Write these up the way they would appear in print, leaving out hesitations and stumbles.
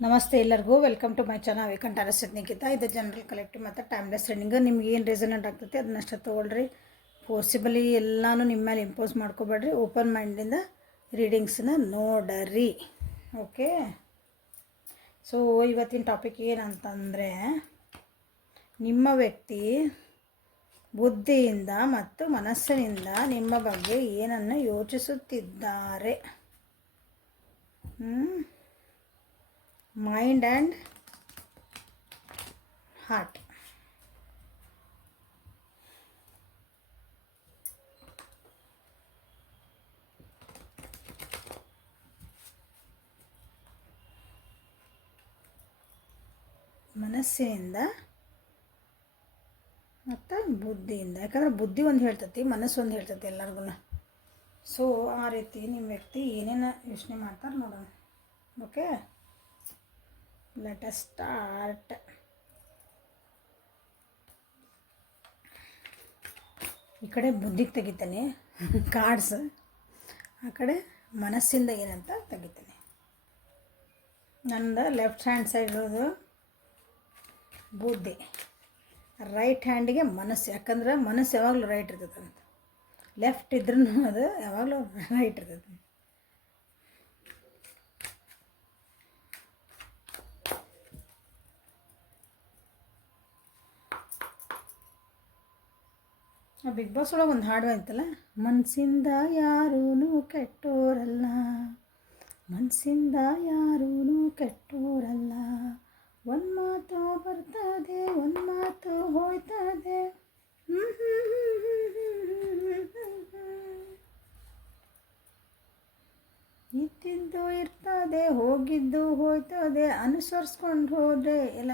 ನಮಸ್ತೆ ಎಲ್ಲರಿಗೂ welcome to my channel Vikantha Nikhita. ಇದು ಜನರಲ್ ಕಲೆಕ್ಟಿವ್ ಮತ್ತು ಟೈಮ್ಲೆಸ್ ಟ್ರೈನಿಂಗ್. ನಿಮ್ಗೆ ಏನು ರೆಸನೆಂಟ್ ಆಗ್ತೈತೆ ಅದನ್ನಷ್ಟು ತೊಗೊಳ್ರಿ. ಫೋರ್ಸಿಬಲಿ ಎಲ್ಲನೂ ನಿಮ್ಮ ಮೇಲೆ ಇಂಪೋಸ್ ಮಾಡ್ಕೋಬೇಡ್ರಿ. ಓಪನ್ ಮೈಂಡಿಂದ ರೀಡಿಂಗ್ಸನ್ನ ನೋಡರಿ. ಓಕೆ, ಸೊ ಇವತ್ತಿನ ಟಾಪಿಕ್ ಏನಂತಂದರೆ, ನಿಮ್ಮ ವ್ಯಕ್ತಿ ಬುದ್ಧಿಯಿಂದ ಮತ್ತು ಮನಸ್ಸಿನಿಂದ ನಿಮ್ಮ ಬಗ್ಗೆ ಏನನ್ನು ಯೋಚಿಸುತ್ತಿದ್ದಾರೆ. Mind and heart. ಮನಸ್ಸಿನಿಂದ ಮತ್ತು ಬುದ್ಧಿಯಿಂದ. ಯಾಕಂದರೆ ಬುದ್ಧಿ ಒಂದು ಹೇಳ್ತೈತಿ, ಮನಸ್ಸು ಒಂದು ಹೇಳ್ತೈತಿ ಎಲ್ಲರಿಗೂ. ಸೊ ಆ ರೀತಿ ನಿಮ್ಮ ವ್ಯಕ್ತಿ ಏನೇನು ಯೋಚನೆ ಮಾಡ್ತಾರೆ ನೋಡೋಣ. Okay, let us start. ಈ ಕಡೆ ಬುದ್ಧಿಗೆ ತೆಗಿತಾನೆ ಕಾರ್ಡ್ಸ್, ಆ ಕಡೆ ಮನಸ್ಸಿಂದ ಏನಂತ ತೆಗಿತಾನೆ. ನಂದು ಲೆಫ್ಟ್ ಹ್ಯಾಂಡ್ ಸೈಡ್ ಇರೋದು ಬುದ್ಧಿ, ರೈಟ್ ಹ್ಯಾಂಡಿಗೆ ಮನಸ್ಸು. ಯಾಕಂದ್ರೆ ಮನಸ್ಸು ಯಾವಾಗಲೂ ರೈಟ್ ಇರ್ತದಂತ, ಲೆಫ್ಟ್ ಇದ್ರೂ ಅದು ಯಾವಾಗಲೂ ರೈಟ್ ಇರ್ತದೆ. ಬಿಗ್ ಬಾಸ್ ಒಳಗೆ ಒಂದು ಹಾಡು ಐತಲ್ಲ, ಮನಸ್ಸಿಂದ ಯಾರೂ ಕೆಟ್ಟೋರಲ್ಲ, ಮನಸ್ಸಿಂದ ಯಾರೂ ಕೆಟ್ಟೋರಲ್ಲ, ಒಂದು ಮಾತು ಬರ್ತದೆ ಒಂದು ಮಾತು ಹೋಯ್ತದೆ, ಇದ್ದಿದ್ದು ಇರ್ತದೆ ಹೋಗಿದ್ದು ಹೋಯ್ತದೆ, ಅನುಸರಿಸ್ಕೊಂಡು ಹೋದರೆ ಎಲ್ಲ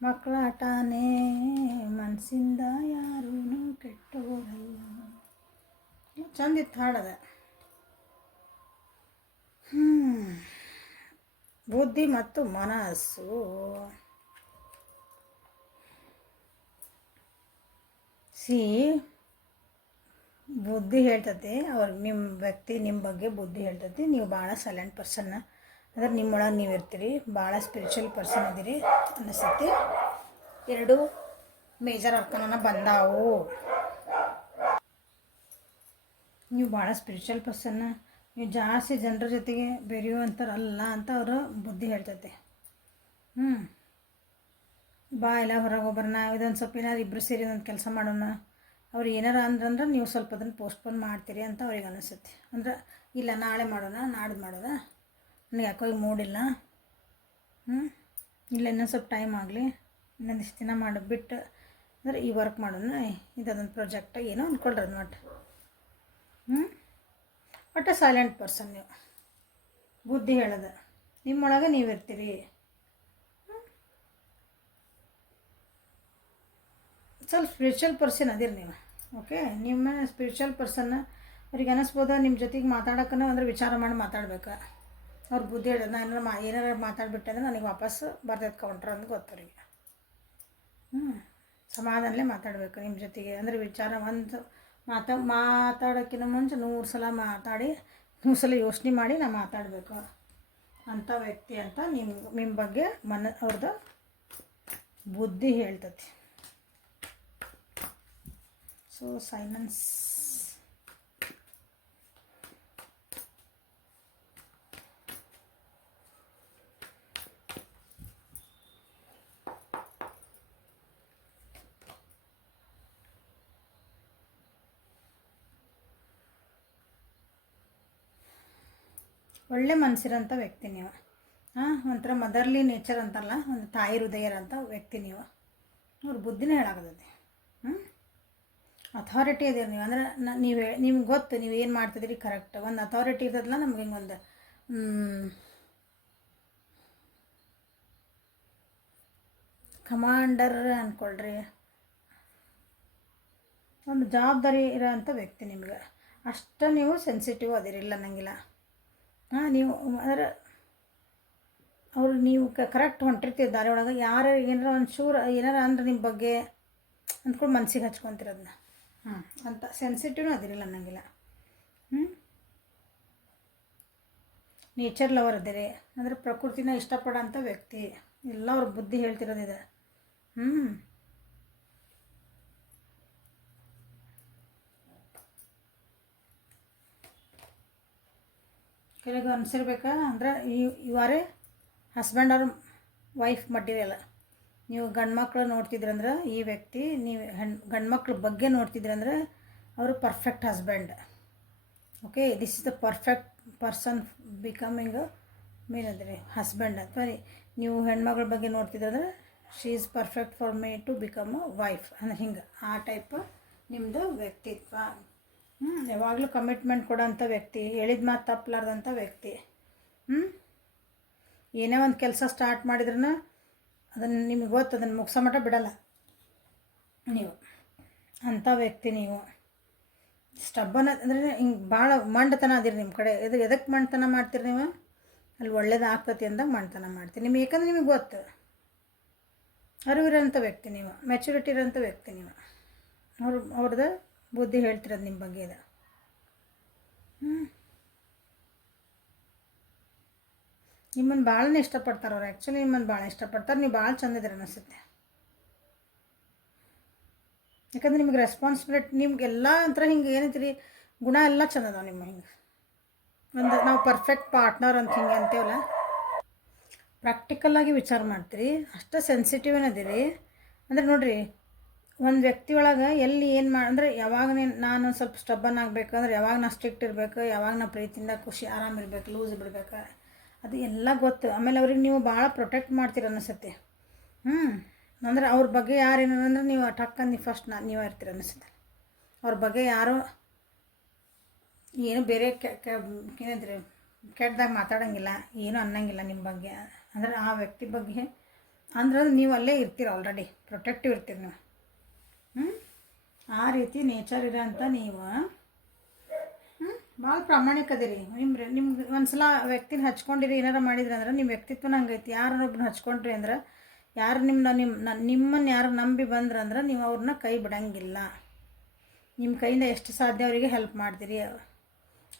ಮಕ್ಕಳಾಟನೇ, ಮನಸ್ಸಿಂದ ಯಾರೂ ಕೆಟ್ಟೋರಲ್ಲ. ಚಂದಿತ್ತು ಹಾಡದ. ಬುದ್ಧಿ ಮತ್ತು ಮನಸ್ಸು. ಬುದ್ಧಿ ಹೇಳ್ತೈತಿ, ನಿಮ್ಮ ವ್ಯಕ್ತಿ ನಿಮ್ಮ ಬಗ್ಗೆ ಬುದ್ಧಿ ಹೇಳ್ತೈತಿ. ನೀವು ಭಾಳ ಸೈಲೆಂಟ್ ಪರ್ಸನ್ನ, ಅಂದ್ರೆ ನಿಮ್ಮೊಳಗೆ ನೀವು ಇರ್ತೀರಿ, ಭಾಳ ಸ್ಪಿರಿಚುವಲ್ ಪರ್ಸನ್ ಇದ್ದೀರಿ ಅನಿಸುತ್ತೆ. 2 ಮೇಜರ್ ಅರ್ಥನ ಬಂದಾವು. ನೀವು ಭಾಳ ಸ್ಪಿರಿಚುವಲ್ ಪರ್ಸನ್ನ, ನೀವು ಜಾಸ್ತಿ ಜನರ ಜೊತೆಗೆ ಬೆರೆಯುವಂಥರಲ್ಲ ಅಂತ ಅವರು ಬುದ್ಧಿ ಹೇಳ್ತೈತೆ. ಬಾ ಎಲ್ಲ ಹೊರಗೆ ಹೋಗ್ಬರೋಣ, ಇದೊಂದು ಸ್ವಲ್ಪ ಏನಾದ್ರು ಇಬ್ಬರು ಸೇರಿ ಒಂದು ಕೆಲಸ ಮಾಡೋಣ, ಅವ್ರು ಏನಾರ ಅಂದ್ರಂದ್ರೆ ನೀವು ಸ್ವಲ್ಪ ಅದನ್ನು ಪೋಸ್ಟ್ಪೋನ್ ಮಾಡ್ತೀರಿ ಅಂತ ಅವ್ರಿಗೆ ಅನಿಸುತ್ತೆ. ಅಂದ್ರೆ ಇಲ್ಲ ನಾಳೆ ಮಾಡೋಣ, ನಾಡ್ದು ಮಾಡೋಣ, ನನಗೆ ಯಾಕೋ ಈಗ ಮೂಡಿಲ್ಲ, ಇಲ್ಲ ಇನ್ನೊಂದು ಸ್ವಲ್ಪ ಟೈಮ್ ಆಗಲಿ, ಇನ್ನೊಂದಿಷ್ಟು ದಿನ ಮಾಡಿಬಿಟ್ಟು ಅಂದರೆ ಈ ವರ್ಕ್ ಮಾಡೋಣ, ಇದೊಂದು ಪ್ರಾಜೆಕ್ಟ್ ಏನೋ ಅಂದ್ಕೊಳ್ರಿ ಅದು ಒಟ್ಟು ಸೈಲೆಂಟ್ ಪರ್ಸನ್ ನೀವು. ಬುದ್ಧಿ ಹೇಳೋದು ನಿಮ್ಮೊಳಗೆ ನೀವು ಇರ್ತೀರಿ. ಸ್ವಲ್ಪ ಸ್ಪಿರಿಚುವಲ್ ಪರ್ಸನ್ ಅದಿರಿ ನೀವು. ಓಕೆ, ನಿಮ್ಮ ಸ್ಪಿರಿಚುವಲ್ ಪರ್ಸನ್ನ ಅವ್ರಿಗೆ ಅನ್ನಿಸ್ಬೋದು ನಿಮ್ಮ ಜೊತೆಗೆ ಮಾತಾಡೋಕ್ಕೂ ಅಂದ್ರೆ ವಿಚಾರ ಮಾಡಿ ಮಾತಾಡ್ಬೇಕು. ಅವ್ರ ಬುದ್ಧಿ ಹೇಳೋದು, ನಾನು ಏನಾರು ಮಾತಾಡ್ಬಿಟ್ಟೆ ಅಂದ್ರೆ ನನಗೆ ವಾಪಸ್ಸು ಬರ್ತೈತೆ ಕೌಂಟ್ರ್ ಅಂತ ಗೊತ್ತವ್ರಿಗೆ. ಸಮಾಧಾನಲೇ ಮಾತಾಡಬೇಕು ನಿಮ್ಮ ಜೊತೆಗೆ. ಅಂದರೆ ವಿಚಾರ ಒಂದು ಮಾತಾಡೋಕ್ಕಿಂತ ಮುಂಚೆ 100 ಸಲ ಮಾತಾಡಿ 100 ಸಲ ಯೋಚನೆ ಮಾಡಿ ನಾವು ಮಾತಾಡಬೇಕು ಅಂಥ ವ್ಯಕ್ತಿ ಅಂತ ನಿಮ್ಮ ಬಗ್ಗೆ ಅವ್ರದ್ದು ಬುದ್ಧಿ ಹೇಳ್ತೈತಿ. So silence. ಒಳ್ಳೆ ಮನಸ್ಸಿರೋಂಥ ವ್ಯಕ್ತಿ ನೀವು. ಒಂಥರ ಮದರ್ಲಿ ನೇಚರ್ ಅಂತಾರಲ್ಲ, ಒಂದು ತಾಯಿ ಹೃದಯರಂಥ ವ್ಯಕ್ತಿ ನೀವು. ಅವ್ರ ಬುದ್ಧಿನೇ ಹೇಳಾಗತೈತಿ. ಅಥಾರಿಟಿ ಇದೀರಿ ನೀವು. ಅಂದರೆ ನಿಮ್ಗೆ ಗೊತ್ತು ನೀವು ಏನು ಮಾಡ್ತಿದ್ದೀರಿ ಕರೆಕ್ಟ್. ಒಂದು ಅಥಾರಿಟಿ ಇರ್ತದಲ್ಲ ನಮ್ಗೆ, ಹಿಂಗೆ ಒಂದು ಕಮಾಂಡರ್ ಅಂದ್ಕೊಳ್ರಿ, ಒಂದು ಜವಾಬ್ದಾರಿ ಇರೋಂಥ ವ್ಯಕ್ತಿ ನಿಮ್ಗೆ. ಅಷ್ಟು ನೀವು ಸೆನ್ಸಿಟಿವ್ ಅದಿರಿಲ್ಲ ಅನ್ನಂಗಿಲ್ಲ. ನೀವು ಅಂದ್ರೆ ಅವ್ರು ನೀವು ಕರೆಕ್ಟ್ ಹೊಂಟಿರ್ತೀವಿ ದಾರಿ ಒಳಗೆ, ಯಾರು ಏನಾರ ಒಂಚೂರು ಏನಾರ ಅಂದ್ರೆ ನಿಮ್ಮ ಬಗ್ಗೆ ಅಂದ್ಕೊಂಡು ಮನ್ಸಿಗೆ ಹಚ್ಕೊತಿರೋದನ್ನ ಅಂತ ಸೆನ್ಸಿಟಿವ್ನೂ ಅದಿರಿಲ್ಲ ಅನ್ನಂಗಿಲ್ಲ. ನೇಚರ್ ಲವರ್ ಅದಿರಿ, ಅಂದರೆ ಪ್ರಕೃತಿನ ಇಷ್ಟಪಡೋಂಥ ವ್ಯಕ್ತಿ. ಎಲ್ಲ ಅವ್ರ ಬುದ್ಧಿ ಹೇಳ್ತಿರೋದಿದೆ. ಕೆಲವು ಅನಿಸಿರ್ಬೇಕಾ ಅಂದ್ರೆ ಇವರೇ ಹಸ್ಬೆಂಡ್ ಅವ್ರ ವೈಫ್ ಮಟೀರಿಯಲ್. ನೀವು ಗಂಡು ಮಕ್ಕಳು ನೋಡ್ತಿದ್ರಂದ್ರೆ ಈ ವ್ಯಕ್ತಿ, ನೀವು ಗಂಡು ಮಕ್ಳ ಬಗ್ಗೆ ನೋಡ್ತಿದ್ರಂದ್ರೆ ಅವರು perfect husband. Okay, this is the perfect person becoming mean ಅದ್ರಿ ಹಸ್ಬೆಂಡ್. ಅಥವಾ ನೀವು ಹೆಣ್ಮಗಳ ಬಗ್ಗೆ ನೋಡ್ತಿದ್ರಂದ್ರೆ she is perfect for me to become a wife ಅಂದ್ರೆ ಹಿಂಗೆ ಆ ಟೈಪ್ ನಿಮ್ಮದು ವ್ಯಕ್ತಿತ್ವ. ಯಾವಾಗಲೂ ಕಮಿಟ್ಮೆಂಟ್ ಕೊಡೋಂಥ ವ್ಯಕ್ತಿ, ಹೇಳಿದ ಮಾತು ತಪ್ಪಲಾರ್ದಂಥ ವ್ಯಕ್ತಿ. ಏನೇ ಒಂದು ಕೆಲಸ ಸ್ಟಾರ್ಟ್ ಮಾಡಿದ್ರೂ ಅದನ್ನು ನಿಮಗೆ ಗೊತ್ತು, ಅದನ್ನು ಮುಗಿಸೋ ಮಟ್ಟ ಬಿಡಲ್ಲ ನೀವು. ಅಂಥ ವ್ಯಕ್ತಿ ನೀವು. ಸ್ಟಬ್ಬನ ಅಂದರೆ ಹಿಂಗೆ ಭಾಳ ಮಂಡತನ ಅದಿರಿ ನಿಮ್ಮ ಕಡೆ. ಎದಕ್ಕೆ ಮಂಡತನ ಮಾಡ್ತೀರಿ ನೀವು? ಅಲ್ಲಿ ಒಳ್ಳೇದು ಆಗ್ತತಿ ಅಂದಾಗ ಮಂಡತನ ಮಾಡ್ತೀರಿ ನಿಮಗೆ, ಯಾಕಂದ್ರೆ ನಿಮಗೆ ಗೊತ್ತು. ಅರಿವಿರೋಂಥ ವ್ಯಕ್ತಿ ನೀವು, ಮೆಚುರಿಟಿ ಇರೋಂಥ ವ್ಯಕ್ತಿ ನೀವು. ಅವ್ರದ್ದು ಬುದ್ಧಿ ಹೇಳ್ತಿರೋದು ನಿಮ್ಮ ಬಗ್ಗೆ ಇದೆ. ನಿಮ್ಮನ್ನು ಭಾಳನೇ ಇಷ್ಟಪಡ್ತಾರೆ ಅವ್ರು. ಆ್ಯಕ್ಚುಲಿ ನಿಮ್ಮನ್ನು ಭಾಳ ಇಷ್ಟಪಡ್ತಾರೆ. ನೀವು ಭಾಳ ಚಂದಿದ್ದೀರ ಅನಿಸುತ್ತೆ. ಯಾಕಂದ್ರೆ ನಿಮ್ಗೆ ರೆಸ್ಪಾನ್ಸಿಬಿಲಿಟಿ, ನಿಮಗೆಲ್ಲ ಒಂಥರ ಹಿಂಗೆ ಏನೈತಿರಿ ಗುಣ ಎಲ್ಲ ಚಂದದ ನಿಮ್ಮ. ಹಿಂಗೆ ಒಂದು ನಾವು ಪರ್ಫೆಕ್ಟ್ ಪಾರ್ಟ್ನರ್ ಅಂತ ಹಿಂಗೆ ಅಂತೀವಲ್ಲ, ಪ್ರಾಕ್ಟಿಕಲ್ಲಾಗಿ ವಿಚಾರ ಮಾಡ್ತೀರಿ. ಅಷ್ಟು ಸೆನ್ಸಿಟಿವ್ ಏನದಿರಿ ಅಂದರೆ ನೋಡಿರಿ, ಒಂದು ವ್ಯಕ್ತಿ ಒಳಗೆ ಎಲ್ಲಿ ಏನು ಅಂದರೆ ಯಾವಾಗ ನಾನು ಸ್ವಲ್ಪ ಸ್ಟಬ್ಬನ್ ಆಗಬೇಕಂದ್ರೆ ಯಾವಾಗ ನಾ ಸ್ಟ್ರಿಕ್ಟ್ ಇರಬೇಕು, ಯಾವಾಗ ನಾ ಪ್ರೀತಿಯಿಂದ ಖುಷಿ ಆರಾಮಿರ್ಬೇಕು, ಲೂಸ್ ಬಿಡ್ಬೇಕು, ಅದು ಎಲ್ಲ ಗೊತ್ತು. ಆಮೇಲೆ ಅವ್ರಿಗೆ ನೀವು ಭಾಳ ಪ್ರೊಟೆಕ್ಟ್ ಮಾಡ್ತೀರ ಅನಿಸುತ್ತೆ. ಅಂದರೆ ಅವ್ರ ಬಗ್ಗೆ ಯಾರು ಏನಂದ್ರೆ ನೀವು ಟಕ್ಕಂದು ಫಸ್ಟ್ ನೀವು ಇರ್ತೀರ ಅನಿಸುತ್ತೆ. ಅವ್ರ ಬಗ್ಗೆ ಯಾರು ಏನು ಬೇರೆ ಏನಂದ್ರೆ ಕೆಟ್ಟದಾಗ ಮಾತಾಡೋಂಗಿಲ್ಲ, ಏನೂ ಅನ್ನೋಂಗಿಲ್ಲ ನಿಮ್ಮ ಬಗ್ಗೆ. ಅಂದರೆ ಆ ವ್ಯಕ್ತಿ ಬಗ್ಗೆ ಅಂದ್ರೆ ನೀವು ಅಲ್ಲೇ ಇರ್ತೀರ, ಆಲ್ರೆಡಿ ಪ್ರೊಟೆಕ್ಟಿವ್ ಇರ್ತೀರಿ ನೀವು. ಆ ರೀತಿ ನೇಚರ್ ಇರೋಂಥ ನೀವು ಭಾಳ ಪ್ರಾಮಾಣಿಕದಿರಿ. ನಿಮ್ಗೆ ಒಂದು ಸಲ ವ್ಯಕ್ತಿನ ಹಚ್ಕೊಂಡಿರಿ, ಏನಾರು ಮಾಡಿದ್ರಿ ಅಂದ್ರೆ ನಿಮ್ಮ ವ್ಯಕ್ತಿತ್ವನ ಹಂಗೈತಿ. ಯಾರನ್ನೊಬ್ಬನ ಹಚ್ಕೊಂಡ್ರಿ ಅಂದ್ರೆ, ಯಾರು ನಿಮ್ಮನ್ನು ಯಾರು ನಂಬಿ ಬಂದ್ರಂದ್ರೆ ನೀವು ಅವ್ರನ್ನ ಕೈ ಬಿಡೋಂಗಿಲ್ಲ. ನಿಮ್ಮ ಕೈಯಿಂದ ಎಷ್ಟು ಸಾಧ್ಯ ಅವರಿಗೆ ಹೆಲ್ಪ್ ಮಾಡ್ತೀರಿ.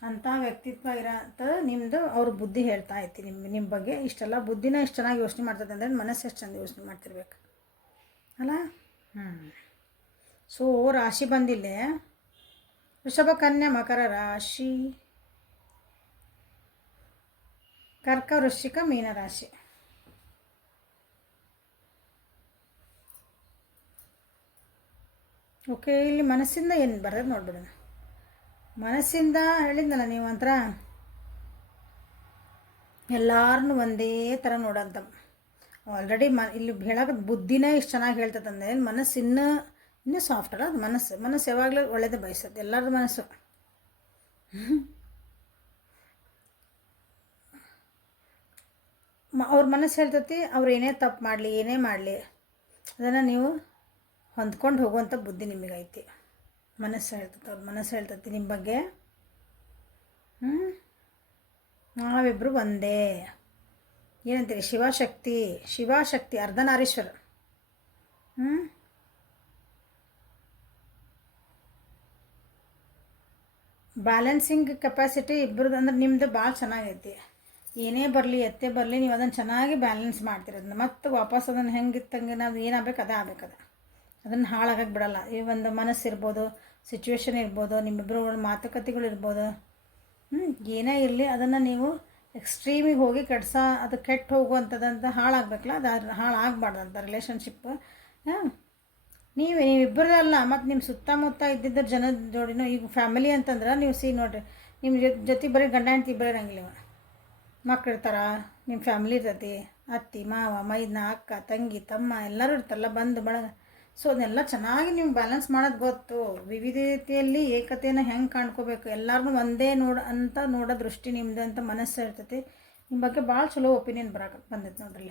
ಅಂಥ ವ್ಯಕ್ತಿತ್ವ ಇರೋಂಥ ನಿಮ್ಮದು ಅವ್ರ ಬುದ್ಧಿ ಹೇಳ್ತಾ ಐತಿ ನಿಮ್ಮ ಬಗ್ಗೆ. ಇಷ್ಟೆಲ್ಲ ಬುದ್ಧಿನ ಎಷ್ಟು ಚೆನ್ನಾಗಿ ಯೋಚನೆ ಮಾಡ್ತದೆ ಅಂದರೆ ಮನಸ್ಸು ಎಷ್ಟು ಚಂದ ಯೋಚನೆ ಮಾಡ್ತಿರ್ಬೇಕು ಅಲ್ಲ. ಸೊ ರಾಶಿ ಬಂದಿಲ್ಲ. ವೃಷಭ, ಕನ್ಯಾ, ಮಕರ ರಾಶಿ, ಕರ್ಕ, ವೃಶ್ಚಿಕ, ಮೀನ ರಾಶಿ. ಓಕೆ, ಇಲ್ಲಿ ಮನಸ್ಸಿಂದ ಏನು ಬರೋದು ನೋಡ್ಬಿಡೋಣ. ಮನಸ್ಸಿಂದ ಹೇಳಿದ್ನಲ್ಲ ನೀವು ಒಂಥರ ಎಲ್ಲಾರನ್ನೂ ಒಂದೇ ಥರ ನೋಡೋಂಥ. ಆಲ್ರೆಡಿ ಇಲ್ಲಿ ಹೇಳೋಕೆ ಬುದ್ಧಿನೇ ಇಷ್ಟು ಚೆನ್ನಾಗಿ ಹೇಳ್ತದಂದರೆ ಮನಸ್ಸು ಇನ್ನೂ ಸಾಫ್ಟ್ ಅಲ್ಲ. ಅದು ಮನಸ್ಸು ಯಾವಾಗಲೂ ಒಳ್ಳೇದೇ ಬಯಸುತ್ತೆ, ಎಲ್ಲರದ್ದು ಮನಸ್ಸು. ಅವ್ರ ಮನಸ್ಸು ಹೇಳ್ತತಿ, ಅವ್ರು ಏನೇ ತಪ್ಪು ಮಾಡಲಿ, ಏನೇ ಮಾಡಲಿ ಅದನ್ನು ನೀವು ಹೊಂದ್ಕೊಂಡು ಹೋಗುವಂಥ ಬುದ್ಧಿ ನಿಮಗೈತಿ. ಮನಸ್ಸು ಹೇಳ್ತತಿ, ಅವ್ರ ಮನಸ್ಸು ಹೇಳ್ತತಿ ನಿಮ್ಮ ಬಗ್ಗೆ. ನಾವಿಬ್ಬರು ಒಂದೇ. ಏನಂತೀರಿ? ಶಿವಶಕ್ತಿ ಅರ್ಧನಾರೀಶ್ವರ. ಬ್ಯಾಲೆನ್ಸಿಂಗ್ ಕೆಪಾಸಿಟಿ ಇಬ್ಬರದ್ದು ಅಂದ್ರೆ ನಿಮ್ಮದು ಭಾಳ ಚೆನ್ನಾಗೈತಿ. ಏನೇ ಬರಲಿ ಎತ್ತೇ ಬರಲಿ ನೀವು ಅದನ್ನು ಚೆನ್ನಾಗಿ ಬ್ಯಾಲೆನ್ಸ್ ಮಾಡ್ತಿರೋದನ್ನ ಮತ್ತು ವಾಪಸ್ ಅದನ್ನು ಹೆಂಗಿತ್ತಂಗೆ ನಾವು ಏನಾಗಬೇಕು ಅದೇ ಆಗಬೇಕದ. ಅದನ್ನು ಹಾಳಾಗಕ್ಕೆ ಬಿಡಲ್ಲ. ಈ ಒಂದು ಮನಸ್ಸು ಇರ್ಬೋದು, ಸಿಚುವೇಶನ್ ಇರ್ಬೋದು, ನಿಮ್ಮಿಬ್ಬರು ಮಾತುಕತೆಗಳು ಇರ್ಬೋದು, ಏನೇ ಇರಲಿ ಅದನ್ನು ನೀವು ಎಕ್ಸ್ಟ್ರೀಮಿಗೆ ಹೋಗಿ ಅದು ಕೆಟ್ಟು ಹೋಗುವಂಥದ್ದಂತ ಹಾಳಾಗಬೇಕಲ್ಲ, ಅದು ಹಾಳಾಗಬಾರ್ದಂಥ ರಿಲೇಷನ್ಶಿಪ್. ನೀವಿಬ್ಬರಲ್ಲ, ಮತ್ತು ನಿಮ್ಮ ಸುತ್ತಮುತ್ತ ಇದ್ದಿದ್ದ ಜನದ ಜೋಡಿನೂ. ಈಗ ಫ್ಯಾಮಿಲಿ ಅಂತಂದ್ರೆ ನೀವು ನೋಡಿರಿ, ನಿಮ್ಮ ಜೊತೆ ಬರೀ ಗಂಡ ಹೆಂಡ್ತಿ ಇಬ್ಬರೇ ಇರಂಗಿಲ್ಲ. ಮಕ್ಳು ಇರ್ತಾರ, ನಿಮ್ಮ ಫ್ಯಾಮಿಲಿ ಇರ್ತೈತಿ, ಅತ್ತಿ ಮಾವ ಮೈದ್ನ ಅಕ್ಕ ತಂಗಿ ತಮ್ಮ ಎಲ್ಲರೂ ಇರ್ತಾರಲ್ಲ, ಬಂದು ಬಳಗ. ಸೊ ಅದನ್ನೆಲ್ಲ ಚೆನ್ನಾಗಿ ನೀವು ಬ್ಯಾಲೆನ್ಸ್ ಮಾಡೋದು ಗೊತ್ತು. ವಿವಿಧತೆಯಲ್ಲಿ ಏಕತೆಯನ್ನು ಹೆಂಗೆ ಕಾಣ್ಕೋಬೇಕು, ಎಲ್ಲರನ್ನೂ ಒಂದೇ ನೋಡೋ ದೃಷ್ಟಿ ನಿಮ್ಮದು ಅಂತ ಮನಸ್ಸು ಇರ್ತೈತಿ. ನಿಮ್ಮ ಬಗ್ಗೆ ಭಾಳ ಚಲೋ ಒಪಿನಿಯನ್ ಬಂದೈತೆ ನೋಡ್ರಿ.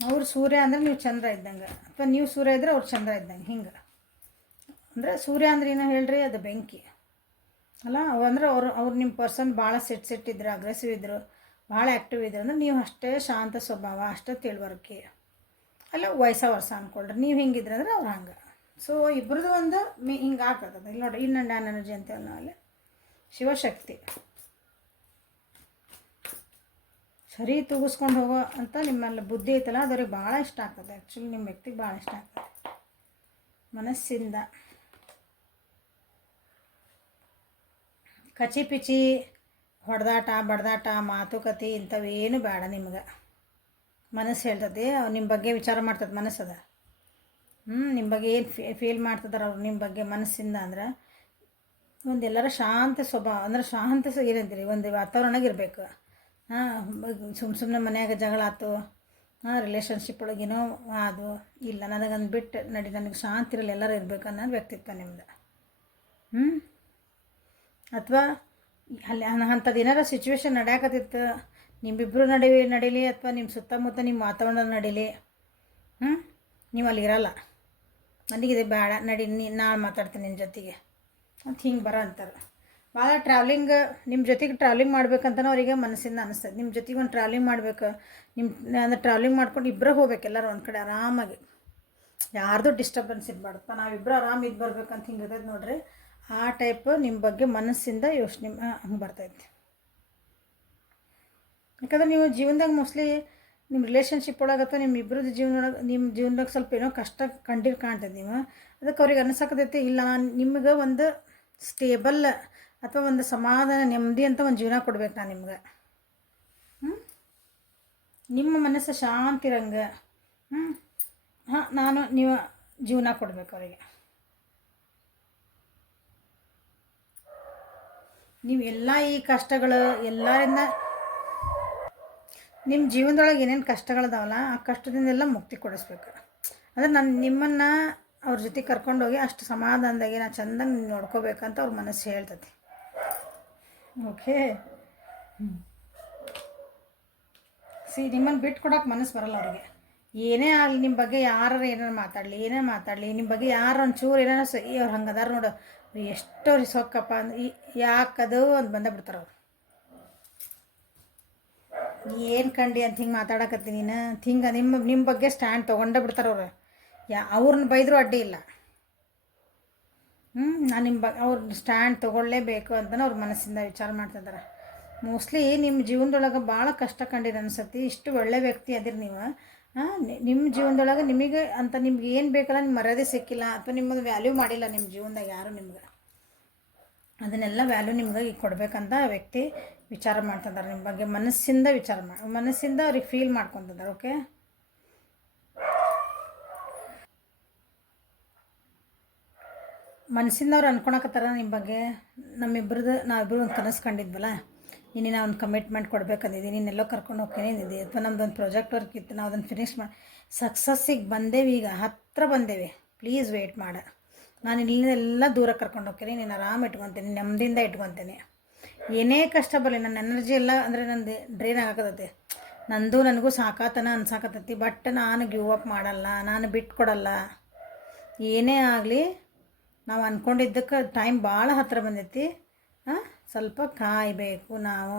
ಅವ್ರು ಸೂರ್ಯ ಅಂದರೆ ನೀವು ಚಂದ್ರ ಇದ್ದಂಗೆ, ಅಥವಾ ನೀವು ಸೂರ್ಯ ಇದ್ದರೆ ಅವ್ರು ಚಂದ್ರ ಇದ್ದಂಗೆ. ಹಿಂಗೆ ಅಂದರೆ ಸೂರ್ಯ ಅಂದ್ರೆ ಏನೋ ಹೇಳ್ರಿ, ಅದು ಬೆಂಕಿ ಅಲ್ಲ. ಅಂದರೆ ಅವ್ರು ನಿಮ್ಮ ಪರ್ಸನ್ ಭಾಳ ಸಿಟ್ಟಿದ್ರು, ಅಗ್ರೆಸಿವ್ ಇದ್ದರು, ಭಾಳ ಆ್ಯಕ್ಟಿವ್ ಇದ್ರು ಅಂದ್ರೆ ನೀವು ಅಷ್ಟೇ ಶಾಂತ ಸ್ವಭಾವ, ಅಷ್ಟೇ ತಿಳುವಳಿಕೆ. ಅಲ್ಲ ವಯಸ್ಸ ವರ್ಷ ಅಂದ್ಕೊಳ್ರಿ. ನೀವು ಹಿಂಗಿದ್ರೆ ಅಂದ್ರೆ ಅವ್ರು ಹಂಗೆ. ಸೊ ಇಬ್ಬರದು ಒಂದು ಹಿಂಗೆ ಆಗ್ತದೆ. ಇಲ್ಲಿ ನೋಡಿರಿ, ಇನ್ ಆ್ಯಂಡ್ ಎನರ್ಜಿ ಅಂತೇಳಿ ನಾವಲ್ಲಿ ಶಿವಶಕ್ತಿ ಸರಿ ತೂಗಿಸ್ಕೊಂಡು ಹೋಗೋ ಅಂತ ನಿಮ್ಮಲ್ಲಿ ಬುದ್ಧಿ ಐತಲ್ಲ, ಅದವ್ರಿಗೆ ಭಾಳ ಇಷ್ಟ ಆಗ್ತದೆ. ಆ್ಯಕ್ಚುಲಿ ನಿಮ್ಮ ವ್ಯಕ್ತಿಗೆ ಭಾಳ ಇಷ್ಟ ಆಗ್ತದೆ ಮನಸ್ಸಿಂದ. ಕಚಿ ಪಿಚಿ ಹೊಡೆದಾಟ ಬಡ್ದಾಟ ಮಾತುಕತೆ ಇಂಥವೇನು ಬೇಡ ನಿಮ್ಗೆ. ಮನಸ್ಸು ಹೇಳ್ತದೆ, ನಿಮ್ಮ ಬಗ್ಗೆ ವಿಚಾರ ಮಾಡ್ತದೆ ಮನಸ್ಸದ. ನಿಮ್ಮ ಬಗ್ಗೆ ಏನು ಫೀಲ್ ಮಾಡ್ತಿದಾರೆ ಅವ್ರು ನಿಮ್ಮ ಬಗ್ಗೆ ಮನಸ್ಸಿಂದ ಅಂದ್ರೆ, ಒಂದೆಲ್ಲರ ಶಾಂತ ಸ್ವಭಾವ ಅಂದ್ರೆ ಶಾಂತ ಏನಂತೀರಿ, ಒಂದು ವಾತಾವರಣಾಗಿರ್ಬೇಕು. ಸುಮ್ಮನೆ ಮನ್ಯಾಗ ಜಗಳ ಆಯ್ತು, ರಿಲೇಷನ್ಶಿಪ್ ಒಳಗೇನೋ ಅದು ಇಲ್ಲ, ನನಗಂದು ಬಿಟ್ಟು ನಡಿ, ನನಗೆ ಶಾಂತಿ ಇರಲಿ, ಎಲ್ಲರೂ ಇರಬೇಕು ಅನ್ನೋ ವ್ಯಕ್ತಿತ್ವ ನಿಮ್ದು. ಅಥವಾ ಅಲ್ಲಿ ಅಂಥದ್ದು ಏನಾರ ಸಿಚುವೇಶನ್ ನಡೆಯಕತ್ತಿತ್ತು ನಿಮ್ಮಿಬ್ಬರು ನಡೀಲಿ, ಅಥವಾ ನಿಮ್ಮ ಸುತ್ತಮುತ್ತ ನಿಮ್ಮ ವಾತಾವರಣದಲ್ಲಿ ನಡೀಲಿ, ನೀವು ಅಲ್ಲಿ ಇರಲ್ಲ, ನನಗಿದೆ ಬೇಡ, ನಡಿ ನಾಳೆ ಮಾತಾಡ್ತೀನಿ ನಿನ್ನ ಜೊತೆಗೆ ಅಂತ ಹಿಂಗೆ ಬರೋ ಅಂತಾರೆ. ಭಾಳ ಟ್ರಾವೆಲಿಂಗ್ ನಿಮ್ಮ ಜೊತೆಗೆ ಟ್ರಾವೆಲಿಂಗ್ ಮಾಡ್ಬೇಕಂತನೂ ಅವರಿಗೆ ಮನಸ್ಸಿಂದ ಅನಿಸ್ತದೆ. ನಿಮ್ಮ ಜೊತೆಗೆ ಒಂದು ಟ್ರಾವೆಲಿಂಗ್ ಮಾಡ್ಬೇಕು, ಅಂದರೆ ಟ್ರಾವೆಲಿಂಗ್ ಮಾಡ್ಕೊಂಡು ಇಬ್ಬರೇ ಹೋಗ್ಬೇಕು, ಎಲ್ಲರೂ ಒಂದು ಕಡೆ ಆರಾಮಾಗಿ, ಯಾರ್ದು ಡಿಸ್ಟರ್ಬೆನ್ಸ್ ಇರಬಾರ್ದಪ್ಪ, ನಾವಿಬ್ಬರು ಆರಾಮ ಇದ್ದು ಬರ್ಬೇಕಂತ ಹಿಂಗೆ ಇರ್ತೈತೆ ನೋಡ್ರಿ. ಆ ಟೈಪ್ ನಿಮ್ಮ ಬಗ್ಗೆ ಮನಸ್ಸಿಂದ ಯೋಚನೆ ಹಂಗೆ ಬರ್ತೈತಿ. ಯಾಕಂದ್ರೆ ನೀವು ಜೀವನದಾಗ ಮೋಸ್ಟ್ಲಿ ನಿಮ್ಮ ರಿಲೇಷನ್ಶಿಪ್ ಒಳಗೆ ಅಥವಾ ನಿಮ್ಮ ಇಬ್ಬರದ್ದು ಜೀವನದೊಳಗೆ ನಿಮ್ಮ ಜೀವನದಾಗ ಸ್ವಲ್ಪ ಏನೋ ಕಷ್ಟ ಕಾಣ್ತದೆ ನೀವು. ಅದಕ್ಕೆ ಅವ್ರಿಗೆ ಅನಿಸಕತೈತಿ, ಇಲ್ಲ ನಿಮ್ಗೆ ಒಂದು ಸ್ಟೇಬಲ್ ಅಥವಾ ಒಂದು ಸಮಾಧಾನ ನೆಮ್ಮದಿ ಅಂತ ಒಂದು ಜೀವನ ಕೊಡ್ಬೇಕು ನಾನು ನಿಮ್ಗೆ. ನಿಮ್ಮ ಮನಸ್ಸು ಶಾಂತಿ ಇರಂಗೆ ನಾನು ನೀವು ಜೀವನ ಕೊಡ್ಬೇಕು ಅವರಿಗೆ. ನೀವು ಎಲ್ಲ ಈ ಕಷ್ಟಗಳು ಎಲ್ಲರಿಂದ ನಿಮ್ಮ ಜೀವನದೊಳಗೆ ಏನೇನು ಕಷ್ಟಗಳದಾವಲ್ಲ ಆ ಕಷ್ಟದಿಂದೆಲ್ಲ ಮುಕ್ತಿ ಕೊಡಿಸ್ಬೇಕು. ಅಂದರೆ ನಾನು ನಿಮ್ಮನ್ನು ಅವ್ರ ಜೊತೆ ಕರ್ಕೊಂಡೋಗಿ ಅಷ್ಟು ಸಮಾಧಾನದಾಗಿ ನಾನು ಚೆಂದಂಗೆ ನೋಡ್ಕೋಬೇಕಂತ ಅವ್ರ ಮನಸ್ಸು ಹೇಳ್ತೈತಿ. ಓಕೆ, ನಿಮ್ಮನ್ನು ಬಿಟ್ಟು ಕೊಡೋಕೆ ಮನಸ್ಸು ಬರಲ್ಲ ಅವ್ರಿಗೆ. ಏನೇ ಆಗಲಿ, ನಿಮ್ಮ ಬಗ್ಗೆ ಯಾರು ಏನಾರು ಮಾತಾಡಲಿ, ಏನೇ ಮಾತಾಡಲಿ, ನಿಮ್ಮ ಬಗ್ಗೆ ಯಾರು ಒಂಚೂರು ಏನಾರು ಅವ್ರು ಹಂಗೆ ಅದಾರ ನೋಡು, ಎಷ್ಟೋ ಸೊಕ್ಕಪ್ಪ ಅಂದ್ರೆ ಯಾಕದು ಅಂತ ಬಂದೇ ಬಿಡ್ತಾರೆ ಅವ್ರು. ಏನು ಕಂಡು ಅಂತ ಹಿಂಗೆ ಮಾತಾಡಕತ್ತೀನಿ ನೀನು ಹಿಂಗೆ ನಿಮ್ಮ ಬಗ್ಗೆ ಸ್ಟ್ಯಾಂಡ್ ತೊಗೊಂಡೇ ಬಿಡ್ತಾರೆ ಅವ್ರು. ಅವ್ರನ್ನ ಬೈದರೂ ಅಡ್ಡಿ ಇಲ್ಲ. ನಾನು ನಿಮ್ಮ ಅವ್ರ ಸ್ಟ್ಯಾಂಡ್ ತೊಗೊಳ್ಳೇಬೇಕು ಅಂತಲೇ ಅವ್ರ ಮನಸ್ಸಿಂದ ವಿಚಾರ ಮಾಡ್ತಿದ್ದಾರೆ. ಮೋಸ್ಟ್ಲಿ ನಿಮ್ಮ ಜೀವನದೊಳಗೆ ಭಾಳ ಕಷ್ಟ ಕಂಡಿರ ಅನ್ಸತಿ. ಇಷ್ಟು ಒಳ್ಳೆ ವ್ಯಕ್ತಿ ಅದಿರಿ ನೀವು. ನಿಮ್ಮ ಜೀವನದೊಳಗೆ ನಿಮಗೆ ಅಂತ ನಿಮ್ಗೆ ಏನು ಬೇಕಲ್ಲ, ನಿಮ್ಮ ಮರ್ಯಾದೆ ಸಿಕ್ಕಿಲ್ಲ ಅಥವಾ ನಿಮ್ಮದು ವ್ಯಾಲ್ಯೂ ಮಾಡಿಲ್ಲ ನಿಮ್ಮ ಜೀವನದಾಗ ಯಾರು ನಿಮ್ಗೆ. ಅದನ್ನೆಲ್ಲ ವ್ಯಾಲ್ಯೂ ನಿಮ್ಗೆ ಈಗ ಕೊಡಬೇಕಂತ ವ್ಯಕ್ತಿ ವಿಚಾರ ಮಾಡ್ತಿದ್ದಾರೆ ನಿಮ್ಮ ಬಗ್ಗೆ. ಮನಸ್ಸಿಂದ ವಿಚಾರ ಮನಸ್ಸಿಂದ ಅವ್ರಿಗೆ ಫೀಲ್ ಮಾಡ್ಕೊತಿದ್ದಾರೆ. ಓಕೆ, ಮನಸ್ಸಿಂದ ಅವ್ರು ಅನ್ಕೊಳಕತ್ತಾರ ನಿಮ್ಮ ಬಗ್ಗೆ. ನಾವಿಬ್ಬರು ಒಂದು ಕನಸು ಕಂಡಿದ್ವಲ್ಲ, ನಾ ಒಂದು ಕಮಿಟ್ಮೆಂಟ್ ಕೊಡ್ಬೇಕಂದಿದ್ದೀನಿ, ನೀನೆಲ್ಲೋ ಕರ್ಕೊಂಡು ಹೋಗ್ತೀನಿ ಅಂದಿದ್ದೆ, ಅಥವಾ ನಮ್ದೊಂದು ಪ್ರಾಜೆಕ್ಟ್ ವರ್ಕ್ ಇತ್ತು, ನಾವು ಅದನ್ನು ಫಿನಿಷ್ ಮಾಡಿ ಸಕ್ಸಸ್ಸಿಗೆ ಬಂದೇವಿ, ಈಗ ಹತ್ತಿರ ಬಂದೇವಿ. ಪ್ಲೀಸ್ ವೆಯ್ಟ್ ಮಾಡ, ನಾನು ಇಲ್ಲಿಂದೆಲ್ಲ ದೂರ ಕರ್ಕೊಂಡು ಹೋಗ್ತೀನಿ, ನೀನು ಆರಾಮ ಇಟ್ಕೊತೀನಿ, ನೆಮ್ಮದಿಯಿಂದ ಇಟ್ಕೊತೀನಿ. ಏನೇ ಕಷ್ಟ ಬರಲಿ, ನನ್ನ ಎನರ್ಜಿ ಎಲ್ಲ ಅಂದರೆ ನಂದು ಡ್ರೈನ್ ಆಗಕತ್ತೈತಿ, ನನಗೂ ಸಾಕಾತನ ಅನ್ಸಾಕತ್ತೈತಿ. ಬಟ್ ನಾನು ಗಿವ್ ಅಪ್ ಮಾಡಲ್ಲ, ನಾನು ಬಿಟ್ಕೊಡಲ್ಲ. ಏನೇ ಆಗಲಿ, ನಾವು ಅಂದ್ಕೊಂಡಿದ್ದಕ್ಕೆ ಟೈಮ್ ಭಾಳ ಹತ್ತಿರ ಬಂದೈತಿ. ಸ್ವಲ್ಪ ಕಾಯಬೇಕು, ನಾವು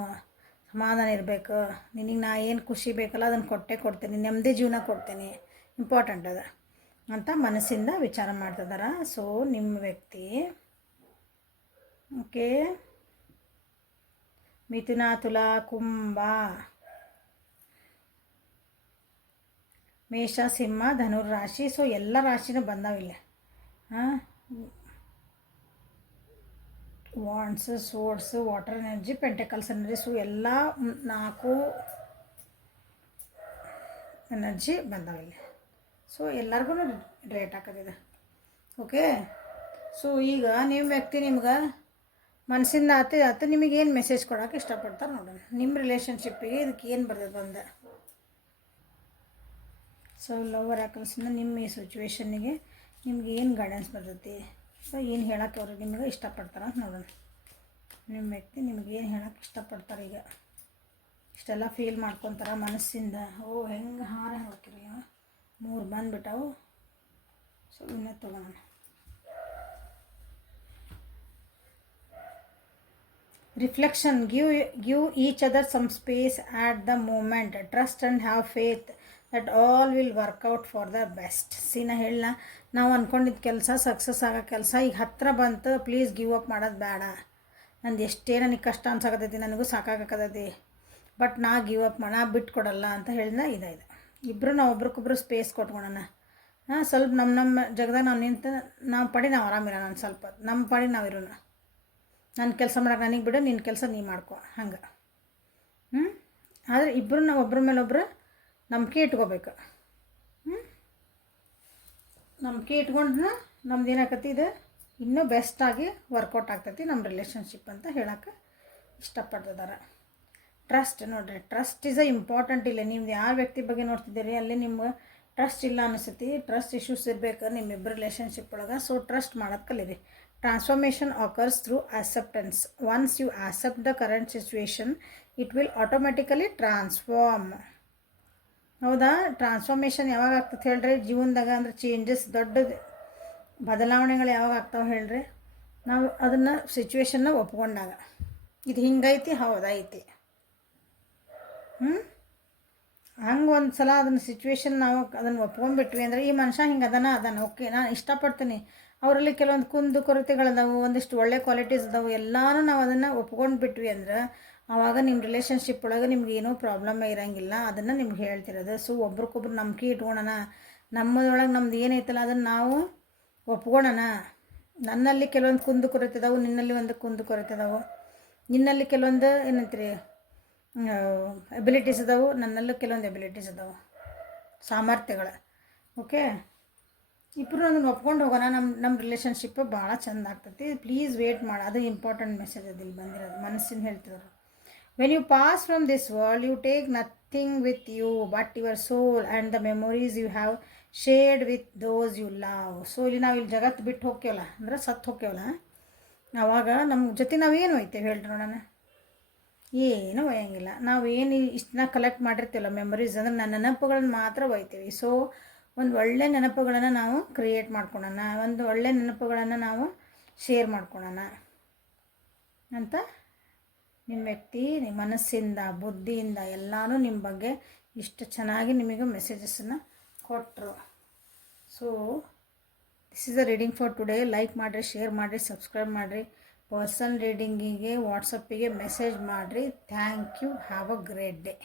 ಸಮಾಧಾನ ಇರಬೇಕು. ನಿನಗೆ ನಾ ಏನು ಖುಷಿ ಬೇಕಲ್ಲ ಅದನ್ನು ಕೊಡ್ತೀನಿ, ನೆಮ್ಮದಿ ಜೀವನ ಕೊಡ್ತೀನಿ, ಇಂಪಾರ್ಟೆಂಟ್ ಅದ ಅಂತ ಮನಸ್ಸಿಂದ ವಿಚಾರ ಮಾಡ್ತಿದ್ದಾರೆ. ಸೊ ನಿಮ್ಮ ವ್ಯಕ್ತಿ ಓಕೆ, ಮಿಥುನ, ತುಲಾ, ಕುಂಭ, ಮೇಷ, ಸಿಂಹ, ಧನುರ್ ರಾಶಿ. ಸೊ ಎಲ್ಲ ರಾಶಿನೂ ಬಂದಾವಿಲ್ಲ. Wands, swords, water energy, pentacles energy. So ಎಲ್ಲ 4 ಎನರ್ಜಿ ಬಂದಾವಿಲ್ಲ. ಸೊ ಎಲ್ಲರಿಗೂ ರೇಟ್ ಹಾಕೋದಿದೆ. ಓಕೆ, ಸೊ ಈಗ ನಿಮ್ಮ ವ್ಯಕ್ತಿ ನಿಮ್ಗೆ ಮನಸ್ಸಿಂದ ಆತು ನಿಮಗೇನು ಮೆಸೇಜ್ ಕೊಡೋಕೆ ಇಷ್ಟಪಡ್ತಾರೆ ನೋಡೋಣ. ನಿಮ್ಮ ರಿಲೇಷನ್ಶಿಪ್ಪಿಗೆ ಇದಕ್ಕೆ ಏನು ಬರ್ತದೆ ಬಂದ. ಸೊ ಲವರ್ ಆಕಲ್ಸಿಂದ ನಿಮ್ಮ ಈ ಸಿಚುವೇಶನ್ನಿಗೆ ನಿಮ್ಗೆ ಏನು ಗೈಡೆನ್ಸ್ ಬರ್ತೈತಿ, ಸೊ ಏನು ಹೇಳೋಕ್ಕೆ ಅವ್ರಿಗೆ ನಿಮಗೆ ಇಷ್ಟಪಡ್ತಾರೆ ಅಂತ ನೋಡೋಣ. ನಿಮ್ಮ ವ್ಯಕ್ತಿ ನಿಮ್ಗೆ ಏನು ಹೇಳೋಕ್ಕೆ ಇಷ್ಟಪಡ್ತಾರೆ, ಈಗ ಇಷ್ಟೆಲ್ಲ ಫೀಲ್ ಮಾಡ್ಕೊತಾರೆ ಮನಸ್ಸಿಂದ. ಹೆಂಗೆ ಹಾರ ಹೋಗ್ತೀರಿ 3 ಬಂದುಬಿಟ್ಟವು. ಸೊ ಇನ್ನೂ ತೊಗೊಳೋಣ. Reflection, give each other some space at the moment. Trust and have faith. That all will work out for the best. ನಾ ಹೇಳ, ನಾವು ಅಂದ್ಕೊಂಡಿದ್ದ ಕೆಲಸ ಸಕ್ಸಸ್ ಆಗೋ ಕೆಲಸ ಈಗ ಹತ್ತಿರ ಬಂತು, ಪ್ಲೀಸ್ ಗಿವ್ ಅಪ್ ಮಾಡೋದು ಬೇಡ. ನಂದು ಎಷ್ಟೇ ನನಗೆ ಕಷ್ಟ ಅನ್ಸಕತ್ತೈತಿ, ನನಗೂ ಸಾಕಾಗತ್ತೈತಿ, ಬಟ್ ನಾ ಗಿವ್ ಅಪ್ ನಾ ಬಿಟ್ಟು ಕೊಡಲ್ಲ ಅಂತ ಹೇಳಿದ. ಇದೆ ಇಬ್ಬರು ನಾವು ಒಬ್ರಿಗೊಬ್ರು ಸ್ಪೇಸ್ ಕೊಟ್ಕೊಳೋಣ. ಸ್ವಲ್ಪ ನಮ್ಮ ಜಗದಾಗ ನಾವು ನಿಂತು ನಾವು ಪಡಿ ನಾವು ಆರಾಮಿರೋಣ. ನಾನು ಸ್ವಲ್ಪ ನಮ್ಮ ಪಾಡಿ ನಾವು ಇರೋಣ. ನನ್ನ ಕೆಲಸ ಮಾಡೋಕೆ ನನಗೆ ಬಿಡು, ನಿನ್ನ ಕೆಲಸ ನೀ ಮಾಡ್ಕೊ, ಹಂಗೆ. ಆದರೆ ಇಬ್ಬರು ನಾವು ಒಬ್ಬರ ಮೇಲೆ ಒಬ್ಬರು ನಂಬಿಕೆ ಇಟ್ಕೋಬೇಕು. ನಂಬಿಕೆ ಇಟ್ಕೊಂಡ್ರೆ ನಮ್ದು ಏನಾಕತಿ ಇದು ಇನ್ನೂ ಬೆಸ್ಟಾಗಿ ವರ್ಕೌಟ್ ಆಗ್ತೈತಿ ನಮ್ಮ ರಿಲೇಷನ್ಶಿಪ್ ಅಂತ ಹೇಳೋಕೆ ಇಷ್ಟಪಡ್ತಿದ್ದಾರೆ. ಟ್ರಸ್ಟ್ ನೋಡಿರಿ, ಟ್ರಸ್ಟ್ ಈಸ್ ಇಂಪಾರ್ಟೆಂಟ್. ಇಲ್ಲ ನೀವು ಯಾವ ವ್ಯಕ್ತಿ ಬಗ್ಗೆ ನೋಡ್ತಿದ್ದೀರಿ ಅಲ್ಲಿ ನಿಮ್ಗೆ ಟ್ರಸ್ಟ್ ಇಲ್ಲ ಅನಿಸ್ತೈತಿ. ಟ್ರಸ್ಟ್ ಇಶ್ಯೂಸ್ ಇರಬೇಕು ನಿಮ್ಮಿಬ್ಬರು ರಿಲೇಷನ್ಶಿಪ್ ಒಳಗೆ. ಸೊ ಟ್ರಸ್ಟ್ ಮಾಡೋದು ಕಲೀರಿ. Transformation occurs through acceptance. Once you accept the current situation it will automatically transform. ಹೌದಾ? ಟ್ರಾನ್ಸ್ಫಾರ್ಮೇಷನ್ ಯಾವಾಗ ಆಗ್ತದೆ ಹೇಳ್ರಿ ಜೀವನದಾಗ? ಅಂದ್ರೆ ಚೇಂಜಸ್, ದೊಡ್ಡ ಬದಲಾವಣೆಗಳು ಯಾವಾಗ ಆಗ್ತಾವೆ ಹೇಳ್ರಿ? ನಾವು ಅದನ್ನು ಸಿಚುವೇಶನ್ನ ಒಪ್ಕೊಂಡಾಗ. ಇದು ಹಿಂಗೈತಿ, ಹೌದೈತಿ. ಹಂಗೆ ಒಂದು ಸಲ ಅದನ್ನು ಸಿಚುವೇಶನ್ ನಾವು ಅದನ್ನು ಒಪ್ಕೊಂಡ್ಬಿಟ್ವಿ ಅಂದರೆ ಈ ಮನುಷ್ಯ ಹಿಂಗೆ ಅದಾನ ಓಕೆ, ನಾನು ಇಷ್ಟಪಡ್ತೀನಿ. ಅವರಲ್ಲಿ ಕೆಲವೊಂದು ಕುಂದು ಕೊರತೆಗಳದಾವು, ಒಂದಿಷ್ಟು ಒಳ್ಳೆ ಕ್ವಾಲಿಟೀಸ್ ಅದಾವು, ಎಲ್ಲನೂ ನಾವು ಅದನ್ನು ಒಪ್ಕೊಂಡು ಬಿಟ್ವಿ ಅಂದ್ರೆ ಆವಾಗ ನಿಮ್ಮ ರಿಲೇಷನ್ಶಿಪ್ ಒಳಗೆ ನಿಮ್ಗೆ ಏನೂ ಪ್ರಾಬ್ಲಮ್ಮೇ ಇರೋಂಗಿಲ್ಲ. ಅದನ್ನು ನಿಮ್ಗೆ ಹೇಳ್ತಿರೋದು. ಸೊ ಒಬ್ರಿಗೊಬ್ರು ನಂಬಿಕೆ ಇಟ್ಕೊಳೋಣ. ನಮ್ಮದೊಳಗೆ ನಮ್ದು ಏನೈತಲ್ಲ ಅದನ್ನು ನಾವು ಒಪ್ಕೊಳ್ಳೋಣ. ನನ್ನಲ್ಲಿ ಕೆಲವೊಂದು ಕುಂದು ಕೊರತೆ ಅದಾವು, ನಿನ್ನಲ್ಲಿ ಒಂದು ಕುಂದು ಕೊರತೆ ಅದಾವು, ನಿನ್ನಲ್ಲಿ ಕೆಲವೊಂದು ಏನಂತೀರಿ ಎಬಿಲಿಟೀಸ್ ಅದಾವು, ನನ್ನಲ್ಲೂ ಕೆಲವೊಂದು ಎಬಿಲಿಟೀಸ್ ಅದಾವು, ಸಾಮರ್ಥ್ಯಗಳು. ಓಕೆ, ಇಬ್ಬರು ಅದನ್ನು ಒಪ್ಕೊಂಡು ಹೋಗೋಣ. ನಮ್ಮ ರಿಲೇಷನ್ಶಿಪ್ ಭಾಳ ಚೆಂದ ಆಗ್ತೈತಿ. ಪ್ಲೀಸ್ ವೇಟ್ ಮಾಡಿ. ಅದು ಇಂಪಾರ್ಟೆಂಟ್ ಮೆಸೇಜ್ ಅದಿಲ್ಲಿ ಬಂದಿರೋದು, ಮನಸ್ಸಿನ ಹೇಳ್ತಿದ್ರು. When you pass from this world you take nothing with you but your soul and the memories you have shared with those you love. So ಇಲ್ಲಿ ನಾವು ಇಲ್ಲಿ ಜಗತ್ತು ಬಿಟ್ಟು ಹೋಗ್ತೇವಲ್ಲ, ಅಂದ್ರೆ ಸತ್ತು ಹೋಗ್ತೇವಲ್ಲ, ಆವಾಗ ನಮ್ಮ ಜೊತೆ ನಾವೇನು ಒಯ್ತೇವೆ ಹೇಳ್ರಿ ನೋಡೋಣ? ಏನೂ ಒಯ್ಯಂಗಿಲ್ಲ. ನಾವೇನು ಇಷ್ಟನ್ನ ಕಲೆಕ್ಟ್ ಮಾಡಿರ್ತೀವಲ್ಲ ಮೆಮೊರೀಸ್, ಅಂದ್ರೆ ನನ್ನ ನೆನಪುಗಳನ್ನ ಮಾತ್ರ ಒಯ್ತೀವಿ. ಸೊ ಒಂದು ಒಳ್ಳೆ ನೆನಪುಗಳನ್ನು ನಾವು ಕ್ರಿಯೇಟ್ ಮಾಡ್ಕೊಳೋಣ, ಒಂದು ಒಳ್ಳೆ ನೆನಪುಗಳನ್ನು ನಾವು ಶೇರ್ ಮಾಡ್ಕೊಳೋಣ ಅಂತ ನಿಮ್ಮ ವ್ಯಕ್ತಿ ನಿಮ್ಮ ಮನಸ್ಸಿಂದ ಬುದ್ಧಿಯಿಂದ ಎಲ್ಲನೂ ನಿಮ್ಮ ಬಗ್ಗೆ ಇಷ್ಟು ಚೆನ್ನಾಗಿ ನಿಮಗೆ ಮೆಸೇಜಸ್ಸನ್ನು ಕೊಟ್ಟರು. So this is a reading for today. Like ಮಾಡಿರಿ, ಶೇರ್ ಮಾಡಿರಿ, ಸಬ್ಸ್ಕ್ರೈಬ್ ಮಾಡಿರಿ. ಪರ್ಸನಲ್ ರೀಡಿಂಗಿಗೆ ವಾಟ್ಸಪ್ಪಿಗೆ ಮೆಸೇಜ್ ಮಾಡಿರಿ. Thank you. Have a great day.